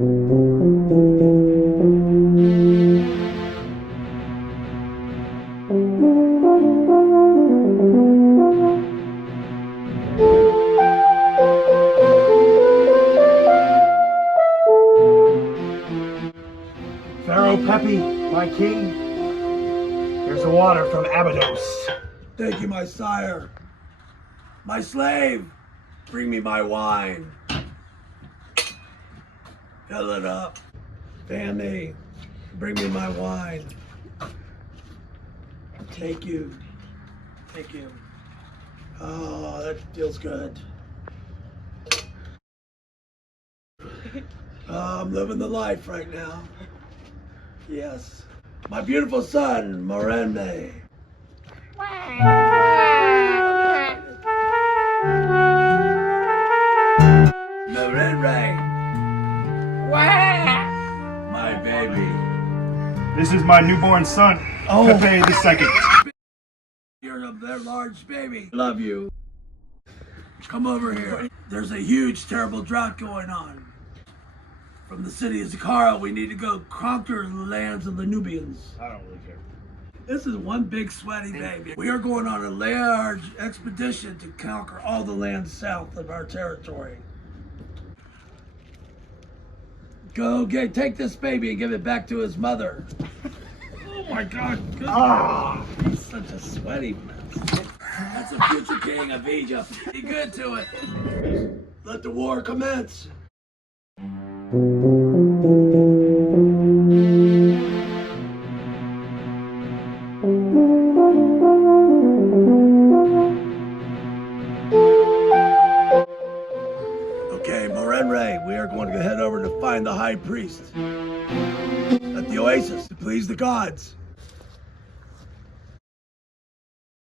Pharaoh Pepi, my king, here's the water from Abydos. Thank you, my sire. My slave, bring me my wine. Fill it up. Fan me. Bring me my wine. Thank you. Thank you. Oh, that feels good. I'm living the life right now. Yes. My beautiful son, Merenre. Merenre. My baby. This is my newborn son, Pepi II. You're a very large baby. Love you. Come over here. There's a huge, terrible drought going on. From the city of Zakara, we need to go conquer the lands of the Nubians. I don't really care. This is one big sweaty baby. We are going on a large expedition to conquer all the lands south of our territory. Take this baby and give it back to his mother. Oh my God, good. He's such a sweaty mess. That's the future king of Egypt. Be good to it. Let the war commence. Okay, Merenre, we are going to head over to find the high priest at the oasis to please the gods.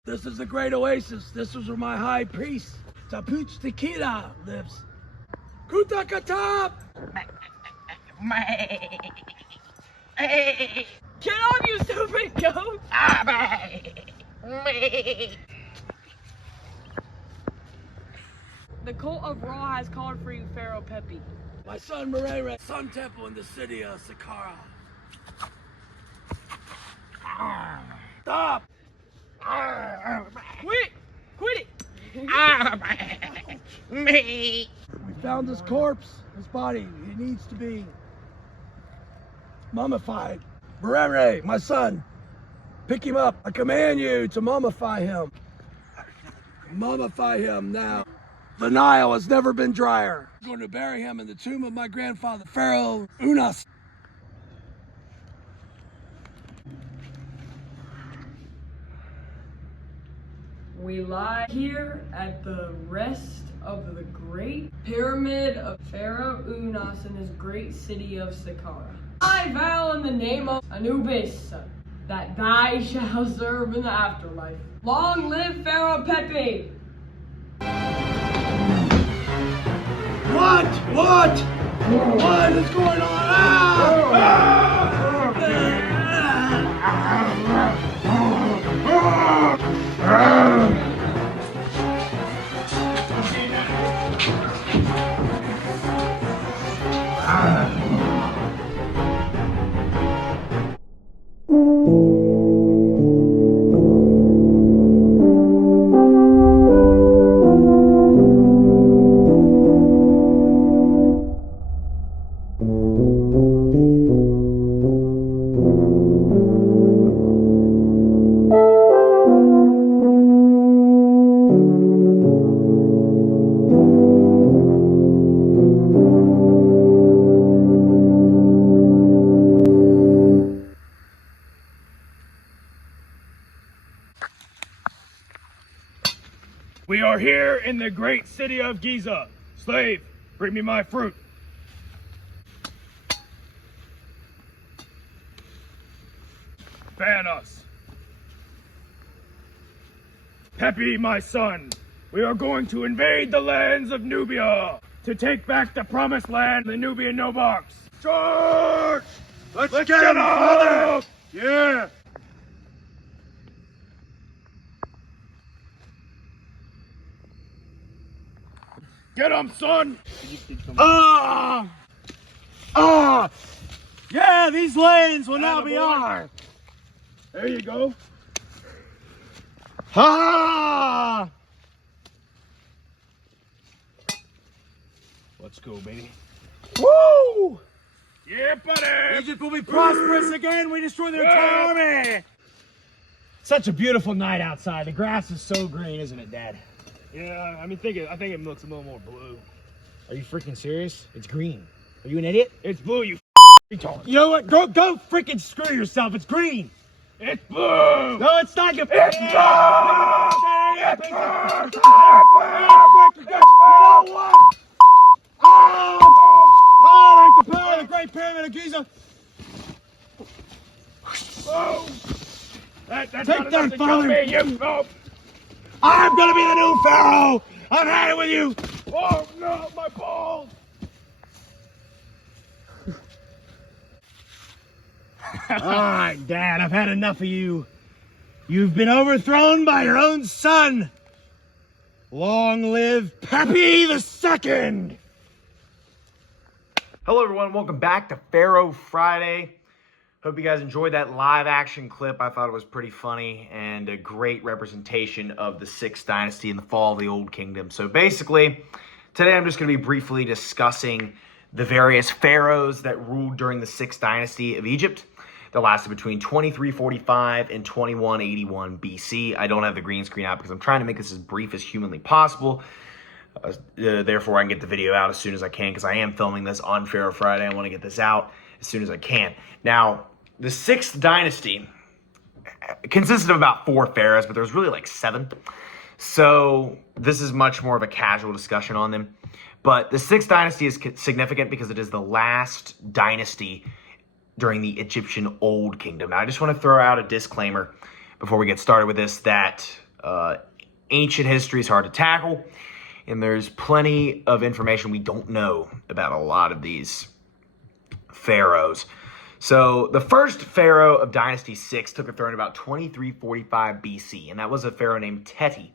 This is the great oasis. This is where my high priest, Iputsequilla, lives. Kutakatap! Get on, you stupid goat! The cult of Ra has called for you, Pharaoh Pepi. My son Merenre, Sun Temple in the city of Zakara. Stop! Quit! Quit it! We found his corpse, his body. He needs to be mummified. Merenre, my son, pick him up. I command you to mummify him. Mummify him now. The Nile has never been drier. I'm going to bury him in the tomb of my grandfather, Pharaoh Unas. We lie here at the rest of the great pyramid of Pharaoh Unas in his great city of Saqqara. I vow in the name of Anubis that thou shall serve in the afterlife. Long live Pharaoh Pepi! What? What? What is going on? We are here in the great city of Giza. Slave, bring me my fruit. Ban us. Pepi, my son, we are going to invade the lands of Nubia to take back the promised land, the Nubian Nobox. Charge! Let's get him, father! Yeah! Get him, son! Ah! Ah! Yeah, these lands will now be Attaboy. ours. There you go. Ha! Let's go, baby. Woo! Yeah, buddy. Egypt will be prosperous again. We destroy their entire army. Such a beautiful night outside. The grass is so green, isn't it, Dad? Yeah, I mean, I think it looks a little more blue. Are you freaking serious? It's green. Are you an idiot? It's blue, you retard. You know what? Go freaking screw yourself. It's green. It's blue. No, it's not. You It's blue. It's blue. Oh, like the power of the Great Pyramid of Giza. Oh. That's Take not enough that, to Father. kill me, you. Oh. I'm gonna be the new Pharaoh. I'm had it with you. Oh no, my balls! All right, Dad, I've had enough of you. You've been overthrown by your own son. Long live Pepi II. Hello everyone, welcome back to Pharaoh Friday. Hope you guys enjoyed that live action clip. I thought it was pretty funny and a great representation of the 6th dynasty and the fall of the Old Kingdom. So basically, today I'm just going to be briefly discussing the various pharaohs that ruled during the 6th dynasty of Egypt that lasted between 2345 and 2181 BC. I don't have the green screen out because I'm trying to make this as brief as humanly possible. Therefore, I can get the video out as soon as I can because I am filming this on Pharaoh Friday. I want to get this out as soon as I can. Now, the 6th dynasty consisted of about 4 pharaohs, but there was really like 7. So this is much more of a casual discussion on them. But the 6th dynasty is significant because it is the last dynasty during the Egyptian Old Kingdom. Now, I just want to throw out a disclaimer before we get started with this that ancient history is hard to tackle, and there's plenty of information we don't know about a lot of these pharaohs. So the first pharaoh of Dynasty 6 took the throne about 2345 BC, and that was a pharaoh named Teti.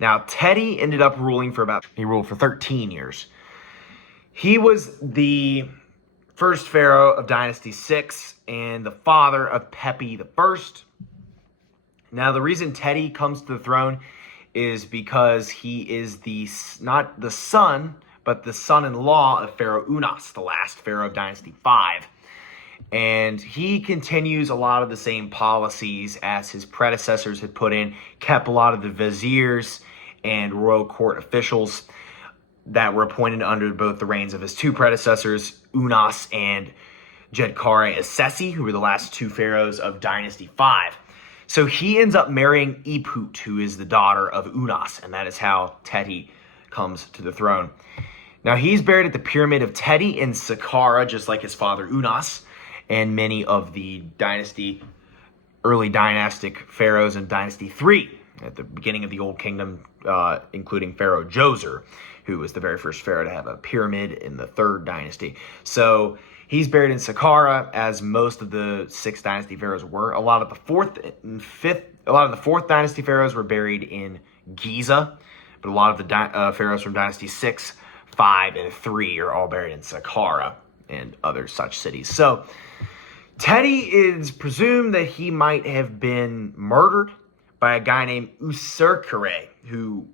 Now, Teti ended up ruling he ruled for 13 years. He was the first pharaoh of Dynasty 6 and the father of Pepi I. Now, the reason Teti comes to the throne is because he is not the son, but the son-in-law of Pharaoh Unas, the last pharaoh of Dynasty 5. And he continues a lot of the same policies as his predecessors had put in, kept a lot of the viziers and royal court officials that were appointed under both the reigns of his 2 predecessors, Unas and Djedkare Assesi, who were the last 2 pharaohs of Dynasty 5. So he ends up marrying Iput, who is the daughter of Unas, and that is how Teti comes to the throne. Now, he's buried at the pyramid of Teti in Saqqara, just like his father Unas, and many of the early dynastic pharaohs in Dynasty 3 at the beginning of the Old Kingdom, including Pharaoh Djoser, who was the very first pharaoh to have a pyramid in the 3rd dynasty. So he's buried in Saqqara, as most of the 6th dynasty pharaohs were. A lot of the 4th dynasty pharaohs were buried in Giza, but a lot of the pharaohs from Dynasty 6, 5, and 3 are all buried in Saqqara and other such cities. So Teti is presumed that he might have been murdered by a guy named Userkare, who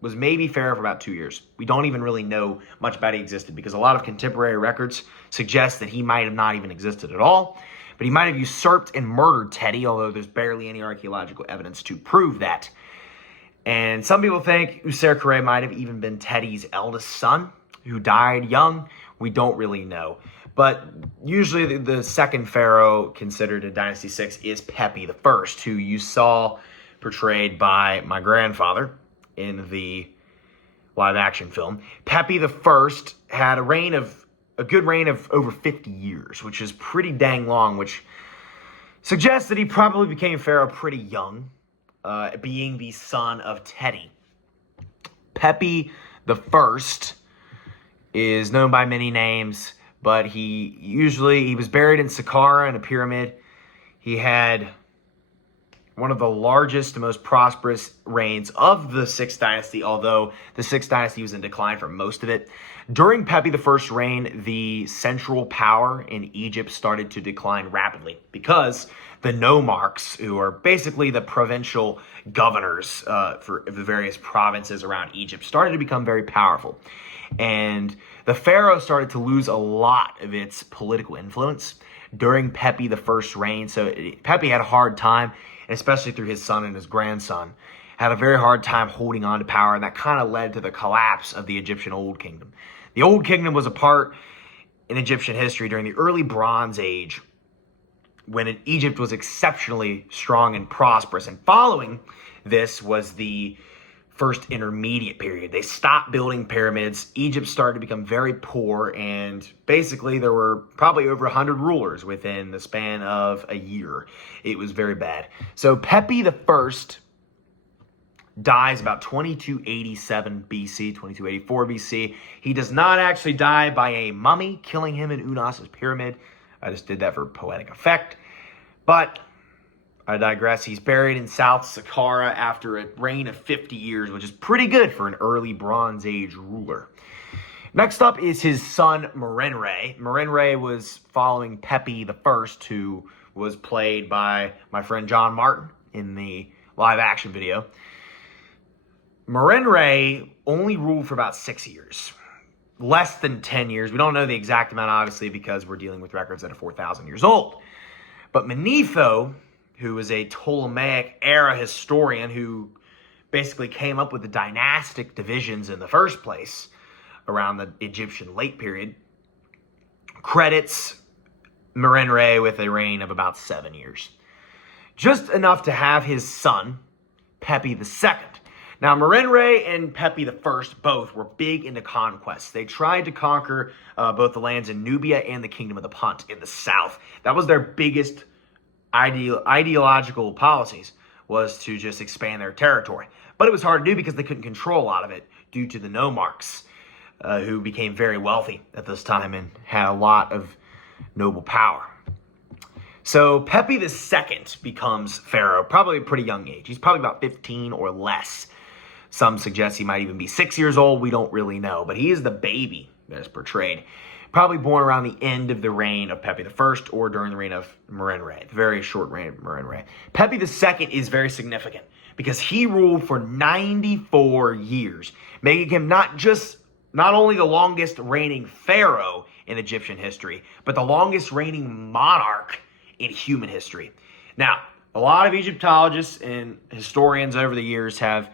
was maybe pharaoh for about 2 years. We don't even really know much about he existed because a lot of contemporary records suggest that he might have not even existed at all. But he might have usurped and murdered Teti, although there's barely any archaeological evidence to prove that. And some people think Userkare might have even been Teti's eldest son, who died young. We don't really know. But usually the second pharaoh considered in Dynasty 6 is Pepi I, who you saw portrayed by my grandfather in the live-action film. Pepi I had a good reign of over 50 years, which is pretty dang long, which suggests that he probably became pharaoh pretty young, being the son of Teti. Pepi I is known by many names, but he was buried in Saqqara in a pyramid. He had one of the largest and most prosperous reigns of the 6th dynasty, although the 6th dynasty was in decline for most of it. During Pepi I's reign, the central power in Egypt started to decline rapidly because the nomarchs, who are basically the provincial governors for the various provinces around Egypt, started to become very powerful. And the pharaoh started to lose a lot of its political influence during Pepi I's reign. So Pepi had a hard time, especially through his son and his grandson, had a very hard time holding on to power, and that kind of led to the collapse of the Egyptian Old Kingdom. The Old Kingdom was a part in Egyptian history during the early Bronze Age, when Egypt was exceptionally strong and prosperous. And following this was the first intermediate period. They stopped building pyramids. Egypt started to become very poor, and basically there were probably over 100 rulers within the span of a year. It was very bad. So Pepi I dies about 2287 BC, 2284 BC. He does not actually die by a mummy killing him in Unas' pyramid. I just did that for poetic effect. But I digress. He's buried in South Saqqara after a reign of 50 years, which is pretty good for an early Bronze Age ruler. Next up is his son, Merenre. Merenre was following Pepi I, who was played by my friend John Martin in the live action video. Merenre only ruled for about 6 years. Less than 10 years. We don't know the exact amount, obviously, because we're dealing with records that are 4,000 years old. But Manetho, who is a Ptolemaic era historian who basically came up with the dynastic divisions in the first place around the Egyptian late period, credits Merenre with a reign of about 7 years. Just enough to have his son, Pepi II. Now, Merenre and Pepi I both were big into conquests. They tried to conquer both the lands in Nubia and the Kingdom of the Punt in the south. That was their biggest ideological policies, was to just expand their territory. But it was hard to do because they couldn't control a lot of it due to the nomarchs, who became very wealthy at this time and had a lot of noble power. So Pepi II becomes pharaoh, probably a pretty young age. He's probably about 15 or less. Some suggest he might even be 6 years old. We don't really know. But he is the baby that is portrayed. Probably born around the end of the reign of Pepi I or during the reign of Merenre. The very short reign of Merenre. Pepi II is very significant because he ruled for 94 years, making him not only the longest reigning pharaoh in Egyptian history, but the longest reigning monarch in human history. Now, a lot of Egyptologists and historians over the years have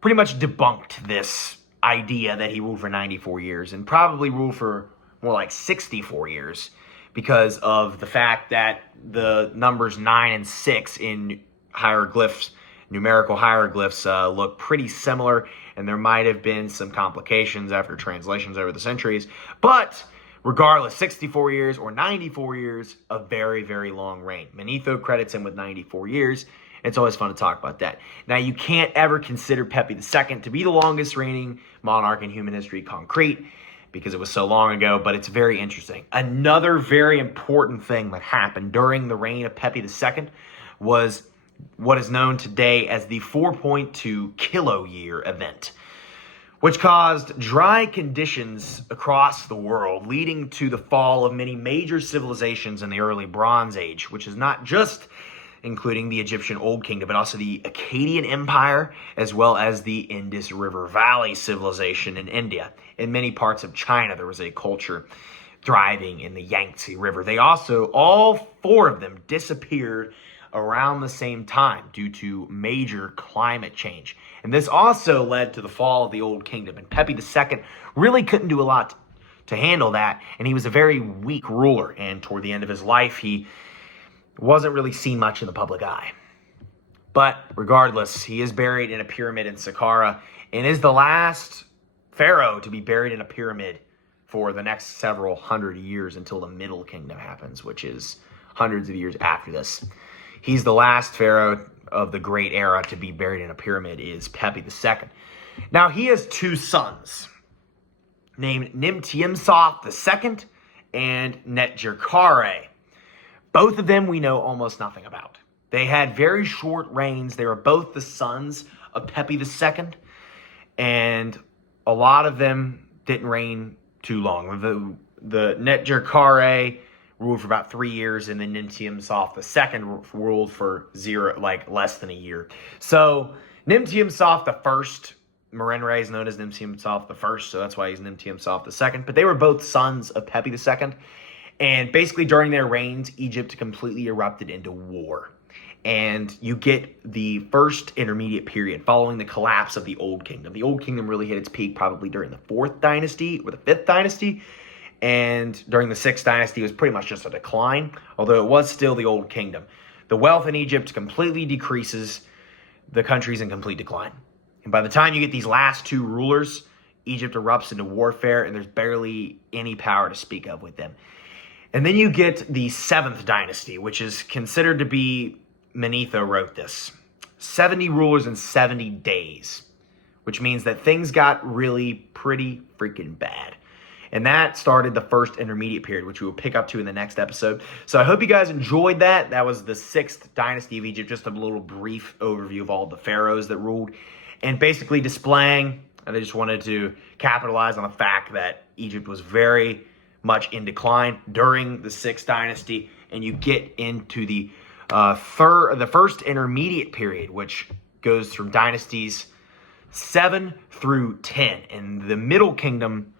pretty much debunked this idea that he ruled for 94 years and probably ruled for more like 64 years because of the fact that the numbers 9 and 6 in hieroglyphs, numerical hieroglyphs, look pretty similar, and there might have been some complications after translations over the centuries. But regardless, 64 years or 94 years, a very, very long reign. Manetho credits him with 94 years. It's always fun to talk about that. Now, you can't ever consider Pepi II to be the longest reigning monarch in human history concrete because it was so long ago, but it's very interesting. Another very important thing that happened during the reign of Pepi II was what is known today as the 4.2 kilo year event, which caused dry conditions across the world, leading to the fall of many major civilizations in the early Bronze Age, which is not just including the Egyptian Old Kingdom, but also the Akkadian Empire, as well as the Indus River Valley civilization in India. In many parts of China, there was a culture thriving in the Yangtze River. They also, all four of them, disappeared around the same time due to major climate change. And this also led to the fall of the Old Kingdom. And Pepi II really couldn't do a lot to handle that, and he was a very weak ruler. And toward the end of his life, he wasn't really seen much in the public eye. But regardless, he is buried in a pyramid in Saqqara and is the last pharaoh to be buried in a pyramid for the next several hundred years until the Middle Kingdom happens, which is hundreds of years after this. He's the last pharaoh of the Great Era to be buried in a pyramid, is Pepi II. Now, he has two sons named Nimtiemsaf II and Netjerkare. Both of them we know almost nothing about. They had very short reigns. They were both the sons of Pepi II, and a lot of them didn't reign too long. The Netjerkare ruled for about 3 years, and then Nimtium-Soph II ruled for less than a year. So Nimtium-Soph I, Merenre is known as Nimtium-Soph I, so that's why he's Nimtium-Soph II. But they were both sons of Pepi II, and basically during their reigns, Egypt completely erupted into war. And you get the first intermediate period following the collapse of the Old Kingdom. The Old Kingdom really hit its peak probably during the 4th dynasty or the 5th dynasty. And during the 6th dynasty, it was pretty much just a decline, although it was still the Old Kingdom. The wealth in Egypt completely decreases. The country's in complete decline. And by the time you get these last 2 rulers, Egypt erupts into warfare, and there's barely any power to speak of with them. And then you get the 7th dynasty, which is considered to be, Manetho wrote this, 70 rulers in 70 days, which means that things got really pretty freaking bad. And that started the first intermediate period, which we will pick up to in the next episode. So I hope you guys enjoyed that. That was the 6th dynasty of Egypt, just a little brief overview of all the pharaohs that ruled, and basically displaying, and I just wanted to capitalize on the fact that Egypt was very much in decline during the 6th dynasty, and you get into the first intermediate period, which goes from dynasties 7 through 10, and the Middle Kingdom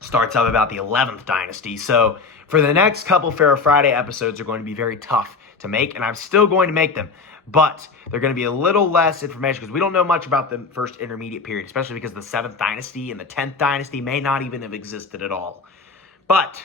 starts up about the 11th dynasty. So for the next couple Pharaoh Friday episodes are going to be very tough to make, and I'm still going to make them, but they're going to be a little less information because we don't know much about the first intermediate period, especially because the 7th dynasty and the 10th dynasty may not even have existed at all. But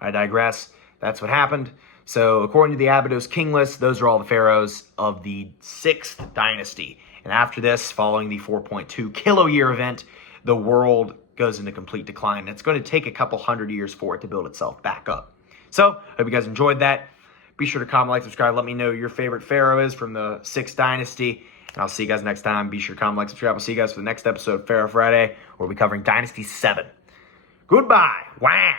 I digress. That's what happened. So according to the Abydos king list, those are all the pharaohs of the 6th dynasty. And after this, following the 4.2 kilo-year event, the world goes into complete decline. It's going to take a couple hundred years for it to build itself back up. So, hope you guys enjoyed that. Be sure to comment, like, subscribe. Let me know who your favorite pharaoh is from the 6th dynasty. And I'll see you guys next time. Be sure to comment, like, subscribe. I'll see you guys for the next episode of Pharaoh Friday, where we'll be covering Dynasty 7. Goodbye. Wah.